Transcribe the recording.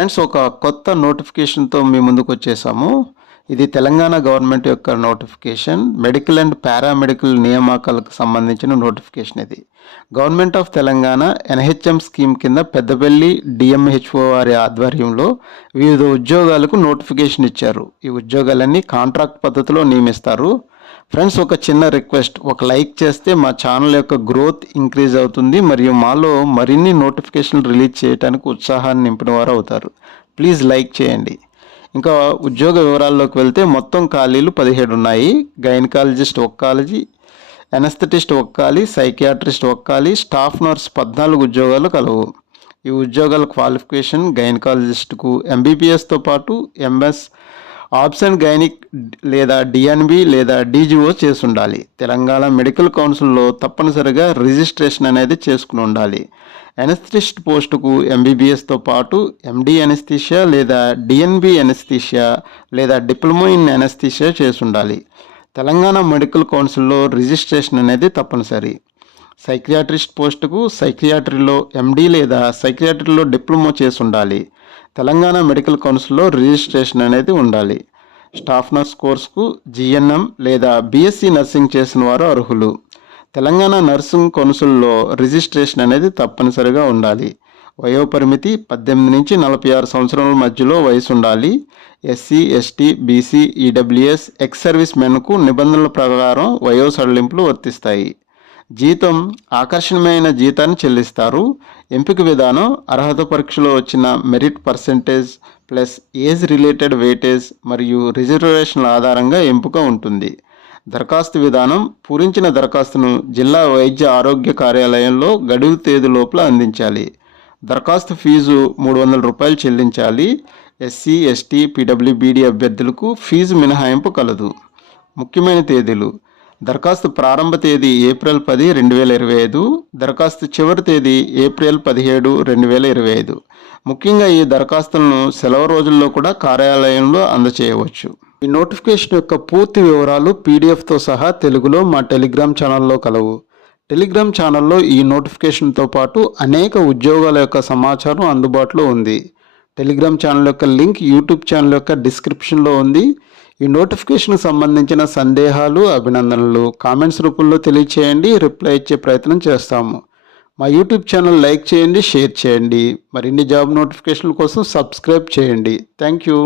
Friends, ఒక కొత్త నోటిఫికేషన్తో మీ ముందుకు వచ్చేసాము. ఇది తెలంగాణ గవర్నమెంట్ యొక్క నోటిఫికేషన్. మెడికల్ అండ్ పారామెడికల్ నియామకాలకు సంబంధించిన నోటిఫికేషన్ ఇది. Government of Telangana NHM scheme కింద పెద్దపల్లి డిఎంహెచ్ఓ వారి ఆధ్వర్యంలో వివిధ ఉద్యోగాలకు నోటిఫికేషన్ ఇచ్చారు. ఈ ఉద్యోగాలన్నీ కాంట్రాక్ట్ పద్ధతిలో నియమిస్తారు. ఫ్రెండ్స్, ఒక చిన్న రిక్వెస్ట్, ఒక లైక్ చేస్తే మా ఛానల్ యొక్క గ్రోత్ ఇంక్రీజ్ అవుతుంది మరియు మాలో మరిన్ని నోటిఫికేషన్లు రిలీజ్ చేయడానికి ఉత్సాహాన్ని నింపిన వారు అవుతారు. ప్లీజ్ లైక్ చేయండి. ఇంకా ఉద్యోగ వివరాల్లోకి వెళ్తే మొత్తం ఖాళీలు 17 ఉన్నాయి. గైనకాలజిస్ట్ ఒక ఖాళీ, ఎనస్థెటిస్ట్ ఒక ఖాళీ, సైకియాట్రిస్ట్ ఒక ఖాళీ, స్టాఫ్ నర్స్ 14 ఉద్యోగాలు కలవు. ఈ ఉద్యోగాల క్వాలిఫికేషన్ గైనకాలజిస్ట్కు ఎంబీబీఎస్తో పాటు ఎంఎస్ ఆప్షన్ గైనిక్ లేదా డిఎన్బి లేదా డీజీఓ చేసి ఉండాలి. తెలంగాణ మెడికల్ కౌన్సిల్లో తప్పనిసరిగా రిజిస్ట్రేషన్ అనేది చేసుకుని ఉండాలి. ఎనస్థిస్ట్ పోస్టుకు ఎంబీబీఎస్తో పాటు ఎండి ఎనస్థీషియా లేదా డిఎన్బి ఎనస్థీషియా లేదా డిప్లొమా ఇన్ ఎనస్థీషియా చేసి ఉండాలి. తెలంగాణ మెడికల్ కౌన్సిల్లో రిజిస్ట్రేషన్ అనేది తప్పనిసరి. సైకియాట్రిస్ట్ పోస్టుకు సైకియాట్రీలో ఎండి లేదా సైకియాట్రీలో డిప్లొమా చేసి ఉండాలి. తెలంగాణ మెడికల్ కౌన్సిల్లో రిజిస్ట్రేషన్ అనేది ఉండాలి. స్టాఫ్ నర్స్ కోర్సుకు జిఎన్ఎం లేదా బీఎస్సీ నర్సింగ్ చేసిన వారు అర్హులు. తెలంగాణ నర్సింగ్ కౌన్సిల్లో రిజిస్ట్రేషన్ అనేది తప్పనిసరిగా ఉండాలి. వయోపరిమితి 18 నుంచి 46 సంవత్సరాల మధ్యలో వయసు ఉండాలి. SC, ST, BC, EWS, ex service మెన్కు నిబంధనల ప్రకారం వయో సడలింపులు వర్తిస్తాయి. జీతం ఆకర్షణీయమైన జీతాన్ని చెల్లిస్తారు. ఎంపిక విధానం అర్హత పరీక్షలో వచ్చిన merit percentage plus age related weightage మరియు రిజర్వేషన్ల ఆధారంగా ఎంపిక ఉంటుంది. దరఖాస్తు విధానం పూరించిన దరఖాస్తును జిల్లా వైద్య ఆరోగ్య కార్యాలయంలో గడువు తేదీ లోపల అందించాలి. దరఖాస్తు ఫీజు 300 రూపాయలు చెల్లించాలి. ఎస్సీ, ఎస్టీ, పీడబ్ల్యూబీడీ అభ్యర్థులకు ఫీజు మినహాయింపు కలదు. ముఖ్యమైన తేదీలు: దరఖాస్తు ప్రారంభ తేదీ ఏప్రిల్ 10, 2025. దరఖాస్తు చివరి తేదీ ఏప్రిల్ 17, 2025. ముఖ్యంగా ఈ దరఖాస్తులను సెలవు రోజుల్లో కూడా కార్యాలయంలో అందచేయవచ్చు. ఈ నోటిఫికేషన్ యొక్క పూర్తి వివరాలు పీడిఎఫ్తో సహా తెలుగులో మా టెలిగ్రామ్ ఛానల్లో కలవు. టెలిగ్రామ్ ఛానల్లో ఈ నోటిఫికేషన్తో పాటు అనేక ఉద్యోగాల యొక్క సమాచారం అందుబాటులో ఉంది. టెలిగ్రామ్ ఛానల్ యొక్క లింక్ యూట్యూబ్ ఛానల్ యొక్క డిస్క్రిప్షన్లో ఉంది. ఈ నోటిఫికేషన్కి సంబంధించిన సందేహాలు, అభినందనలు కామెంట్స్ రూపంలో తెలియచేయండి. రిప్లై ఇచ్చే ప్రయత్నం చేస్తాము. మా యూట్యూబ్ ఛానల్ లైక్ చేయండి, షేర్ చేయండి. మరిన్ని జాబ్ నోటిఫికేషన్ల కోసం సబ్స్క్రైబ్ చేయండి. Thank you.